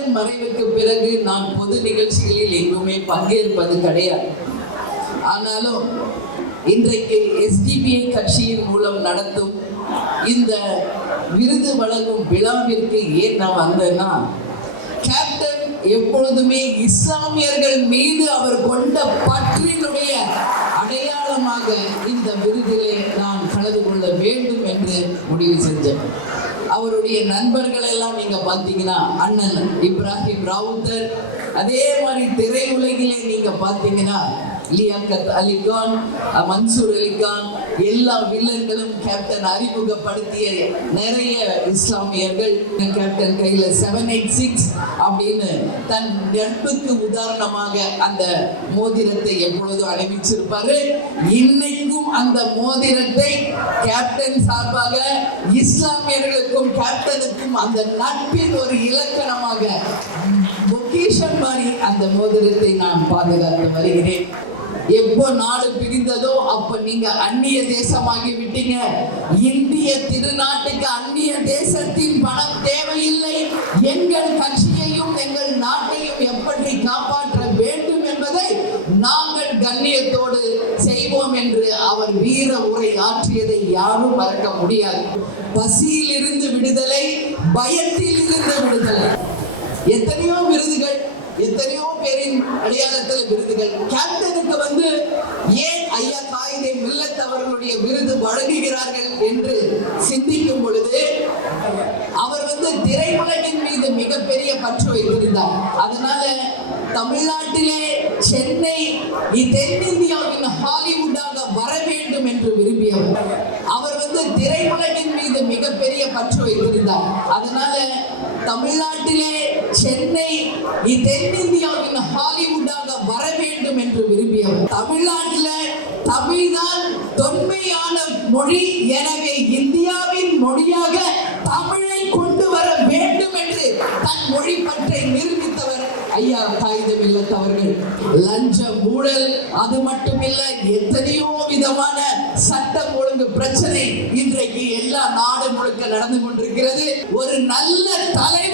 Captain மறைவுக்கு பிறகு நான் பொது நிகழ்ச்சிகளில் எங்குமே பங்கேற்பது கிடையாது. ஆனாலும் இன்றைக்கு எஸ்டிபிஐ கட்சியின் மூலம் நடத்தும் இந்த விருது வழங்கும் விழாவிற்கு ஏன் நான் வந்தேன்னா கேப்டன் எப்பொழுதுமே இஸ்லாமியர்கள் மீது அவர் கொண்ட பற்றினுடைய அடையாளமாக இந்த விருதிலே நான் கலந்து கொள்ள வேண்டும் என்று முடிவு செஞ்சேன். அவருடைய நண்பர்கள் எல்லாம் நீங்க பாத்தீங்கன்னா அண்ணன் இப்ராஹிம் ராவுத்தர் அதே மாதிரி திரையுலகிலே நீங்க பார்த்தீங்கன்னா லியாக்கத் அலிகான் மன்சூர் அலிகான் எல்லா வில்லர்களும் கேப்டன் அறிமுகப்படுத்திய நிறைய இஸ்லாமியர்கள். கேப்டன் கையில் செவன் எயிட் சிக்ஸ் அப்படின்னு தன் நட்புக்கு உதாரணமாக அந்த மோதிரத்தை எப்பொழுதும் அணிவிச்சிருப்பாரு. இன்னைக்கும் அந்த மோதிரத்தை கேப்டன் சார்பாக இஸ்லாமியர்களுக்கும் கேப்டனுக்கும் அந்த நட்பின் ஒரு இலக்கணமாக பொக்கிஷன் மாதிரி அந்த மோதிரத்தை நான் பாதுகாத்து வருகிறேன். எப்போ நாடு பிரிந்ததோ அப்ப நீங்க அந்நிய தேசமாகி விட்டீங்க. இந்திய திருநாட்டுக்கு அந்நிய தேசத்தின் பணம் தேவையில்லை. எங்கள் கட்சியையும் எங்கள் நாட்டையும் எப்படி காப்பாற்ற வேண்டும் என்பதை நாங்கள் கண்ணியத்தோடு செய்வோம் என்று அவர் வீர உரை ஆற்றியதை யாரும் மறக்க முடியாது. பசியில் இருந்து விடுதலை பயத்தில் இருந்து விடுதலை. எத்தனையோ விருதுகள் எத்தனையோ பேரின் அடையாளத்தில் விருதுகள். கேப்டனுக்கு வந்து விரும்பியவர். தமிழ்நாட்டில் தமிழ்தான் தொன்மையான மொழி. எனவே இந்தியாவின் மொழியாக தமிழை கொண்டு வர வேண்டும் என்று தன் மொழி பற்றை நிரூபித்தவர் ஐயா காகிதம் இல்லத்தவர்கள் லஞ்ச ஊழல் அது மட்டுமில்ல எத்தனையோ விதமான சட்டம் ஒழுங்கு பிரச்சனை இன்றைக்கு எல்லா நாடு முழுக்க நடந்து கொண்டிருக்கிறது. ஒரு நல்ல தலை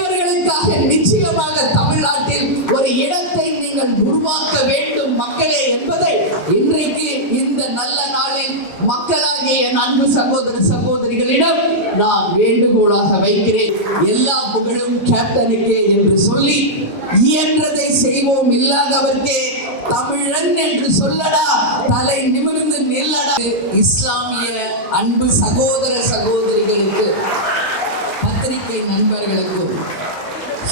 என் அன்பு சகோதர சகோதரிகளிடம் நான் வேண்டுகோளாக வைக்கிறேன். எல்லா புகழும் கேப்டனுக்கே என்று சொல்லி இயன்றதை செய்வோம் இல்லாதவர்க்கே தமிழன் என்று சொல்லடா தலை நிமிர்ந்து நில்லடா. இஸ்லாமிய அன்பு சகோதர சகோதரிகளுக்கு பத்திரிகை நண்பர்களுக்கும்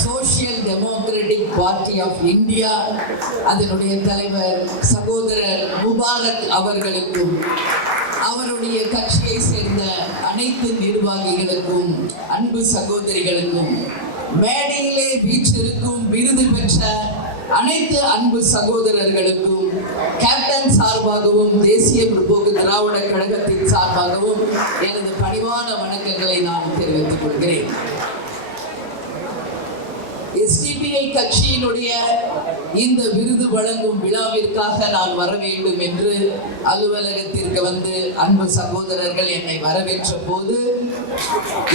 social democratic party of India அதனுடைய தலைவர் சகோதரர் முபாரக் அவர்களுக்கும் அவருடைய கட்சியை சேர்ந்த அனைத்து நிர்வாகிகளுக்கும் அன்பு சகோதரிகளுக்கும் மேடையிலே வீச்சிருக்கும் விருது பெற்ற அனைத்து அன்பு சகோதரர்களுக்கும் கேப்டன் சார்பாகவும் தேசிய முற்போக்கு திராவிட கழகத்தின் சார்பாகவும் எனது பணிவான வணக்கங்களை நான் தெரிவித்துக் கொள்கிறேன். கட்சியினுடைய இந்த விருது வழங்கும் விழாவிற்காக நான் வர வேண்டும் என்று அலுவலகத்திற்கு வந்து அன்பு சகோதரர்கள் என்னை வரவேற்ற போது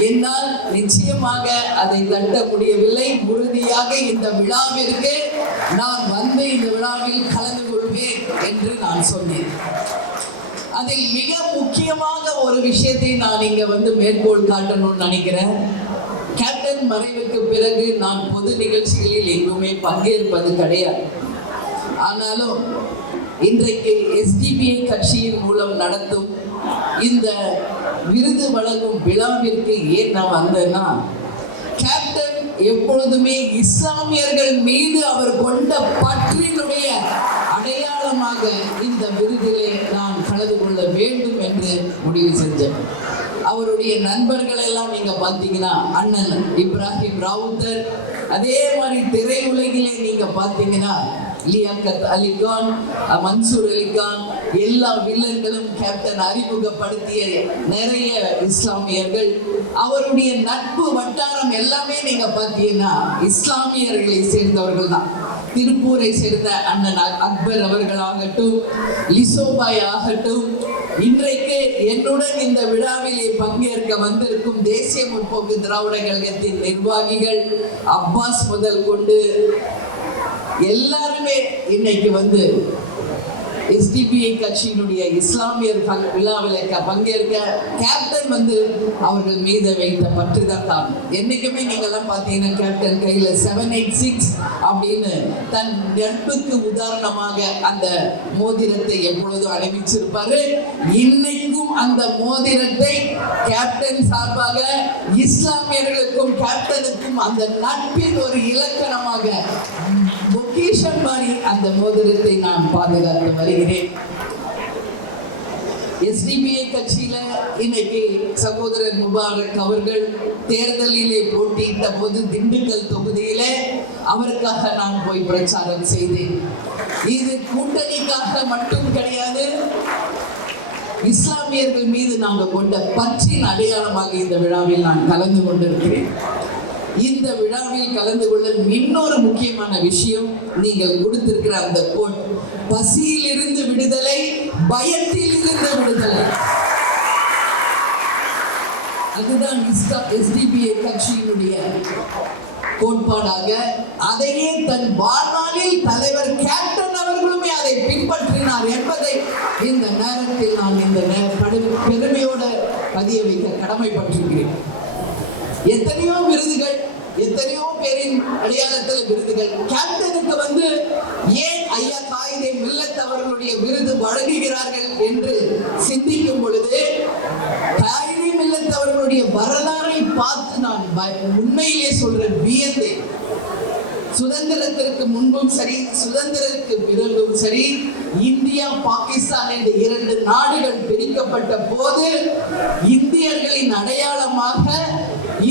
என்னால் நிச்சயமாக அதை தட்ட முடியவில்லை. உறுதியாக இந்த விழாவிற்கு நான் வந்து இந்த விழாவில் கலந்து கொள்வேன் என்று நான் சொன்னேன். அதில் மிக முக்கியமாக ஒரு விஷயத்தை நான் இங்க வந்து மேற்கோள் காட்டணும்னு நினைக்கிறேன். கேப்டன் மறைவுக்கு பிறகு நான் பொது நிகழ்ச்சிகளில் எங்குமே பங்கேற்பது கிடையாது. ஆனாலும் இன்றைக்கு எஸ்டிபிஐ கட்சியின் மூலம் நடத்தும் இந்த விருது வழங்கும் விழாவிற்கு ஏன் நான் வந்தேன்னா கேப்டன் எப்பொழுதுமே இஸ்லாமியர்கள் மீது அவர் கொண்ட பற்றினுடைய அடையாளமாக இந்த விருதிலே நான் கலந்து கொள்ள வேண்டும் என்று முடிவு செஞ்சேன். அவருடைய நண்பர்கள் எல்லாம் நீங்க பார்த்தீங்கன்னா அண்ணன் இப்ராஹிம் ராவுத்தர் அதே மாதிரி திரையுலகிலே நீங்க பாத்தீங்கன்னா லியாக்கத் அலிகான் மன்சூர் அலிகான் எல்லா வில்லன்களும் கேப்டன் அறிமுகப்படுத்திய நிறைய இஸ்லாமியர்கள். அவருடைய நட்பு வட்டாரம் எல்லாமே நீங்க பார்த்தீங்கன்னா இஸ்லாமியர்களை சேர்ந்தவர்கள் தான் திருப்பூரை சேர்ந்த அண்ணன் அக்- அக்பர் அவர்களாகட்டும் லிசோபாய் ஆகட்டும் இன்றைக்கு என்னுடன் இந்த விழாவிலே பங்கேற்க வந்திருக்கும் தேசிய முற்போக்கு திராவிட கழகத்தின் நிர்வாகிகள் அப்பாஸ் முதல் கொண்டு எல்லாருமே இன்னைக்கு வந்து எஸ்டிபிஐ கட்சியினுடைய இஸ்லாமியர் விழாவில் பங்கேற்க கேப்டன் வந்து அவர்கள் மீது வைத்த பற்று தான். தான் என்னைக்குமே நீங்கள்லாம் பார்த்தீங்கன்னா கேப்டன் கையில் செவன் எயிட் சிக்ஸ் அப்படின்னு தன் நட்புக்கு உதாரணமாக அந்த மோதிரத்தை எப்பொழுதும் அணிவிச்சிருப்பாரு. இன்னைக்கும் அந்த மோதிரத்தை கேப்டன் சார்பாக இஸ்லாமியர்களுக்கும் கேப்டனுக்கும் அந்த நட்பின் ஒரு இலக்கணமாக பொக்கிஷன் மாதிரி அந்த மோதிரத்தை நான் பாதுகாத்து வருகிறேன். எஸ்டிபிஐ கட்சியில இன்னைக்கு சகோதரர் முபாரக் அவர்கள் தேர்தலிலே போட்டியிட்ட போது திண்டுக்கல் தொகுதியில அவருக்காக நான் போய் பிரச்சாரம் செய்தேன். இது கூட்டணிக்காக மட்டும் கிடையாது இஸ்லாமியர்கள் மீது நாங்கள் கொண்ட பற்றின் அடையாளமாக இந்த விழாவில் நான் கலந்து கொண்டிருக்கிறேன். இந்த விழாவில் கலந்து கொள்ள இன்னொரு முக்கியமான விஷயம் நீங்கள் கொடுத்திருக்கிற அந்த கோட். பசியிலிருந்து விடுதலை பயத்தில் இருந்து விடுதலை. அதுதான் எஸ்டிபிஐ கட்சியினுடைய கோட்பாடாக. அதையே தன் வாழ்நாளில் தலைவர் கேப்டன் அவர்களுமே அதை பின்பற்றினார் என்பதை இந்த நேரத்தில் நான் இந்த நே- பெருமையோடு பதிய வைக்க கடமைப்பட்டிருக்கிறேன். எத்தனையோ விருதுகள் எத்தனையோ பேரின் அடையாளத்தில் விருதுகள். கேப்டனுக்கு வந்து ஏன் ஐயா காயிதே மில்லத் அவர்களுடைய விருது வழங்குகிறார்கள் என்று சிந்திக்கும் பொழுது காயிதே மில்லத் அவர்களுடைய வரலாறை பார்த்து நான் உண்மையிலே சொல்ற வியந்தேன். சுதந்திரத்திற்கு முன்பும் சரி சுதந்திரத்திற்கு பிறகும் சரி இந்தியா பாகிஸ்தான் என்ற இரண்டு நாடுகள் பிரிக்கப்பட்ட போது இந்தியர்களின் அடையாளமாக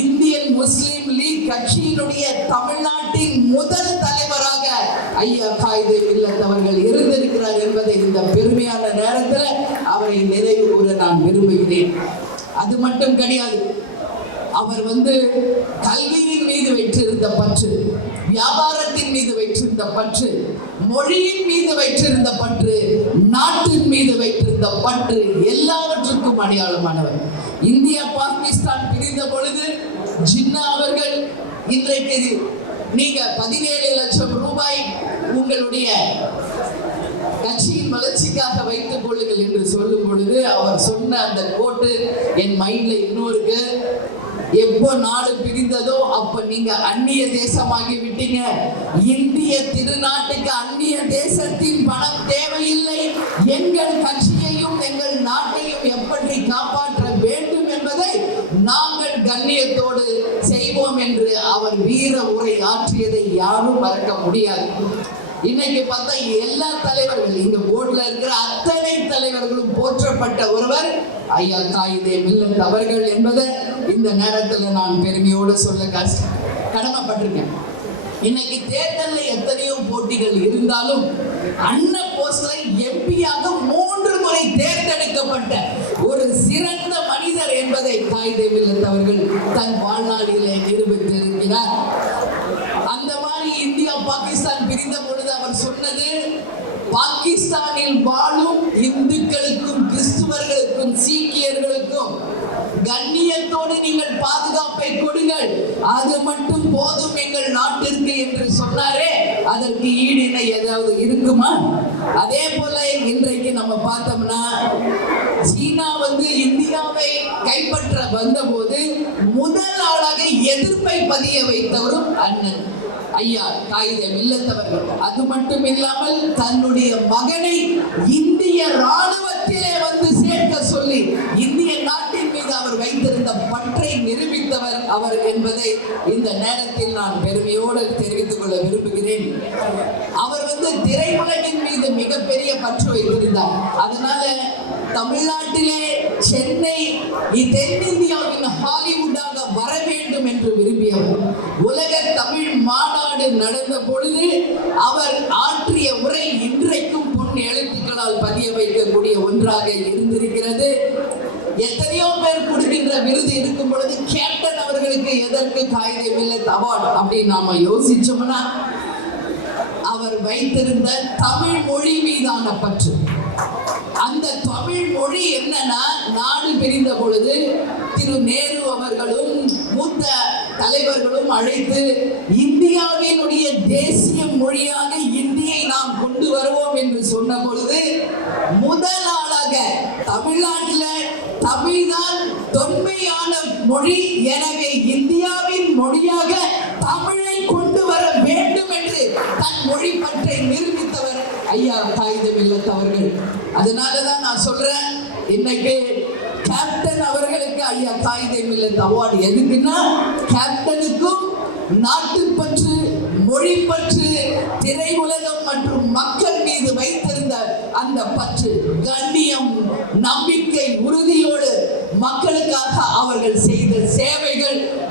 இந்தியன் முஸ்லிம் கட்சியினுடைய தமிழ்நாட்டின் முதல் தலைவராக ஐயா காயிதே இல்லத் அவர்கள் இருந்திருக்கிறார் என்பதை இந்த பெருமையான நேரத்தில் அவரை நினைவு கூற நான் விரும்புகிறேன். அது மட்டும் கிடையாது அவர் வந்து கல்வியின் மீது வைத்திருந்த பற்று வியாபாரத்தின் மீது வைத்திருந்த பற்று மொழியின் மீது வைத்திருந்த பற்று நாட்டின் மீது வைத்திருந்த பற்று எல்லாவற்றுக்கும் அடையாளமானவர். இந்தியா பாகிஸ்தான் பிரிந்த பொழுது ஜின்னா அவர்கள் இன்றைக்கு நீங்க பதினேழு லட்சம் ரூபாய் உங்களுடைய கட்சியின் வளர்ச்சிக்காக வைத்துக் கொள்ளுங்கள் என்று சொல்லும் பொழுது அவர் சொன்ன அந்த கோட்டு என் மைண்ட்ல இன்னும் இருக்கு. எப்போ நாடு பிரிந்ததோ அப்ப நீங்க அந்நிய தேசமாகி விட்டீங்க. இந்திய திருநாட்டுக்கு அந்நிய தேசத்தின் பணம் தேவையில்லை. எங்கள் கட்சியையும் எங்கள் நாட்டையும் எப்படி காப்பாற்ற வேண்டும் என்பதை நாங்கள் கண்ணியத்தோடு செய்வோம் என்று அவர் வீர உரை ஆற்றியதை யாரும் மறக்க முடியாது. இன்னைக்கு பார்த்தா எல்லா தலைவர்கள் இந்த போர்ட்ல இருக்கிற அத்தனை தலைவர்களும் போற்றப்பட்ட ஒருவர் ஐயா காயிதே மில்லத் அவர்கள் என்பதை இந்த நேரத்துல நான் பெருமையோடு சொல்ல கஷ்ட கடமைப்பட்டிருக்கேன். இன்னைக்கு தேர்தலில் எத்தனையோ போட்டிகள் இருந்தாலும் அண்ண போஸ்ட்ல எம்பியாக மூன்று முறை தேர்ந்தெடுக்கப்பட்ட ஒரு சிறந்த மனிதர் என்பதை தாய் மில்லத் அவர்கள் தன் வாழ்நாளிலே நிரூபித்திருக்கிறார். அந்த மாதிரி இந்தியா பாகிஸ்தான் பிரிந்த பொழுது அவர் சொன்னது பாகிஸ்தானில் வாழும் இந்துக்களுக்கும் கிறிஸ்துவர்களுக்கும் சீக்கியர்களுக்கும் கண்ணியத்தோடு நீங்கள் பாதுகாப்பை கொடுங்கள். அது மட்டும் போதும் எங்கள் நாட்டிற்கு என்று சொன்னாரே. அதற்கு ஈடிணை ஏதாவது இருக்குமா? அதே போல இன்றைக்கு நம்ம பார்த்தோம்னா சீனா வந்து இந்தியாவை கைப்பற்ற வந்தபோது முதல் ஆளாக எதிர்ப்பை பதிய வைத்தவரும் அண்ணன். ஐயா காகித மில்லத்தவர்கள். அது மட்டும் இல்லாமல் தன்னுடைய மகனை இந்திய ராணுவத்திலே வந்து சேர்க்க சொல்லி அவர் என்பதை இந்த நேரத்தில் நான் பெருமையோடு தெரிவித்துக் கொள்ள விரும்புகிறேன். அவர் வந்து திரையுலகின் மீது மிகப்பெரிய பற்று வைத்திருந்தார். அதனால தமிழ்நாட்டிலே சென்னை தென்னிந்தியாவின் ஹாலிவுட்டாக வர வேண்டும் என்று விரும்பியவர். உலக தமிழ் மாநாடு நடந்த பொழுது அவர் ஆற்றிய உரை இன்றைக்கும் பொன் எழுத்துக்களால் பதிய வைக்கக்கூடிய ஒன்றாக இருந்திருக்கிறது. எத்தனையோ பேர் கொடுக்கின்ற பொழுது கேப்டன் அவர்களுக்கு எதற்கு காகித மில்லத் அவார்டு அப்படின்னு நாம யோசிச்சோம்னா அவர் வைத்திருந்த தமிழ் மொழி மீதான பற்று. அந்த தமிழ் மொழி என்னன்னா நாடு பிரிந்த பொழுது திரு நேரு அவர்களும் மூத்த தலைவர்களும் அழைத்து இந்தியாவினுடைய தேசிய மொழியாக இந்தியை நாம் கொண்டு வருவோம் என்று சொன்ன பொழுது முதல் ஆளாக தமிழ்நாட்டில் தமிழ்தான் தொன்மையான மொழி. எனவே இந்தியாவின் மொழியாக தமிழை கொண்டு வர வேண்டும் என்று தன் மொழி பற்றை நிரூபித்தவர் ஐயா தாயுதம் இல்லத்தவர்கள் அதனாலதான் நான் சொல்றேன் இன்னைக்கு கேப்டன் அவர்களுக்கு ஐயா தாயுதம் இல்லத்த அவார்டு எதுக்குன்னா கேப்டனுக்கும் நாட்டுப்பற்று மொழிப்பற்று திரையுலகம் மற்றும் மக்கள்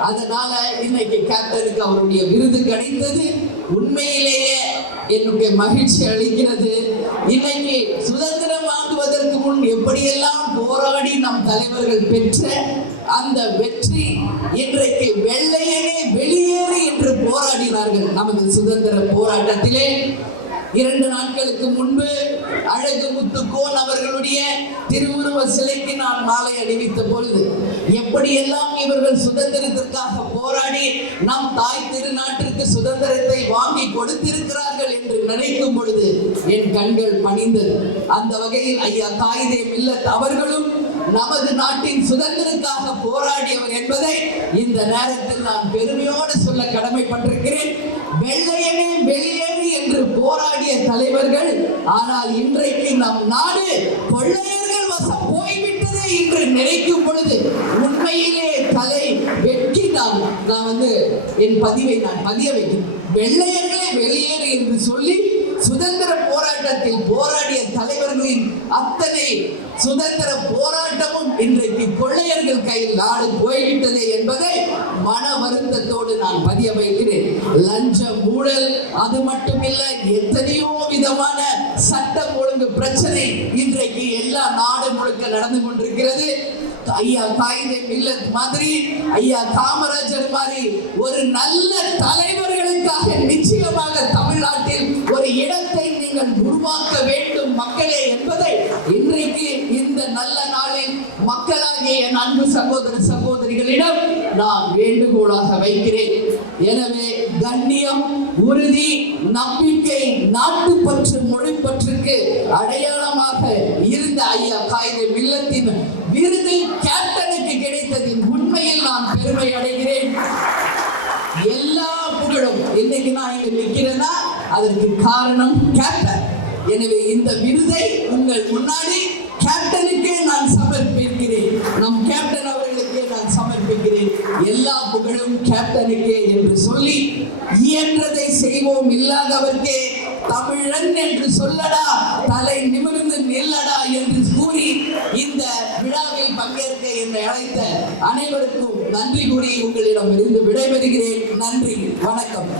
அதனால இன்னைக்கு கேப்டனுக்கு அவருடைய விருது கிடைத்தது. உண்மையிலேயே என்னுடைய மகிழ்ச்சி அளிக்கிறது. இன்னைக்கு சுதந்திரம் வாங்குவதற்கு முன் எப்படியெல்லாம் போராடி நம் தலைவர்கள் பெற்ற அந்த வெற்றி இன்றைக்கு வெள்ளையனே வெளியேறு என்று போராடினார்கள். நமது சுதந்திர போராட்டத்திலே இரண்டு நாட்களுக்கு முன்பு அழகு முத்துக்கோன் அவர்களுடைய திருவுருவ சிலைக்கு நான் மாலை அணிவித்த பொழுது எப்படியெல்லாம் இவர்கள் சுதந்திரத்திற்காக போராடி நம் தாய் திருநாட்டிற்கு சுதந்திரத்தை வாங்கி கொடுத்திருக்கிறார்கள் என்று நினைக்கும் பொழுது என் கண்கள் பணிந்தது. அந்த வகையில் ஐயா காயிதே மில்லத் அவர்களும் நமது நாட்டின் சுதந்திரத்துக்காக போராடியவர் என்பதை இந்த நேரத்தில் நான் பெருமையோடு சொல்ல கடமைப்பட்டிருக்கிறேன். வெள்ளையனே வெளியேறு என்று போராடிய தலைவர்கள் ஆனால் இன்றைக்கு நம் நாடு கொள்ளையர்கள் வசம் போய்விட்டது என்று நினைக்கும் பொழுது நான் வந்து என் பதிவை நான் பதிய வைக்கிறேன் வெள்ளையர்களே வெளியேறு என்று சொல்லி சுதந்திர போராட்டத்தில் போராடிய தலைவர்களின் அத்தனை சுதந்திர போராட்டமும் இன்றைக்கு கொள்ளையர்கள் கையில் நாடு போய்விட்டது என்பதை மன வருத்தத்தோடு நான் பதிய வைக்கிறேன். லஞ்சம் ஊழல் அது மட்டுமில்ல எத்தனையோ விதமான சட்டம் ஒழுங்கு பிரச்சனை இன்றைக்கு எல்லா நாடு முழுக்க நடந்து கொண்டிருக்கிறது. ஐயா காயிதே மில்லத் மாதிரி ஐயா காமராஜர் மாதிரி ஒரு நல்ல தலைவர்களுக்காக நிச்சயமாக தமிழ்நாட்டில் ஒரு இடத்தை நீங்கள் உருவாக்க வேண்டும் மக்களே என்பதை இன்றைக்கு இந்த நல்ல நாளில் மக்களாகிய என் அன்பு சகோதர சகோதரிகளிடம் நான் வேண்டுகோளாக வைக்கிறேன். எனவே கண்ணியம் உறுதி நம்பிக்கை நாட்டுப்பற்று மொழிப்பற்றுக்கு அடைய காரணம் கேப்டன் எனவே இந்த விருதை உங்கள் முன்னாடி கேப்டனுக்கே நான் சமர்ப்பிக்கிறேன். நம் கேப்டன் அவர்களுக்கே நான் சமர்ப்பிக்கிறேன். எல்லா புகழும் கேப்டனுக்கே என்று சொல்லி இயன்றதை செய்வோம் இல்லாதவர்க்கே தமிழன் என்று சொல்லடா தலை நிமிர்ந்து நில்லடா என்று கூறி இந்த விழாவில் பங்கேற்க என்னை அழைத்த அனைவருக்கும் நன்றி கூறி உங்களிடம் இருந்து விடைபெறுகிறேன். நன்றி வணக்கம்.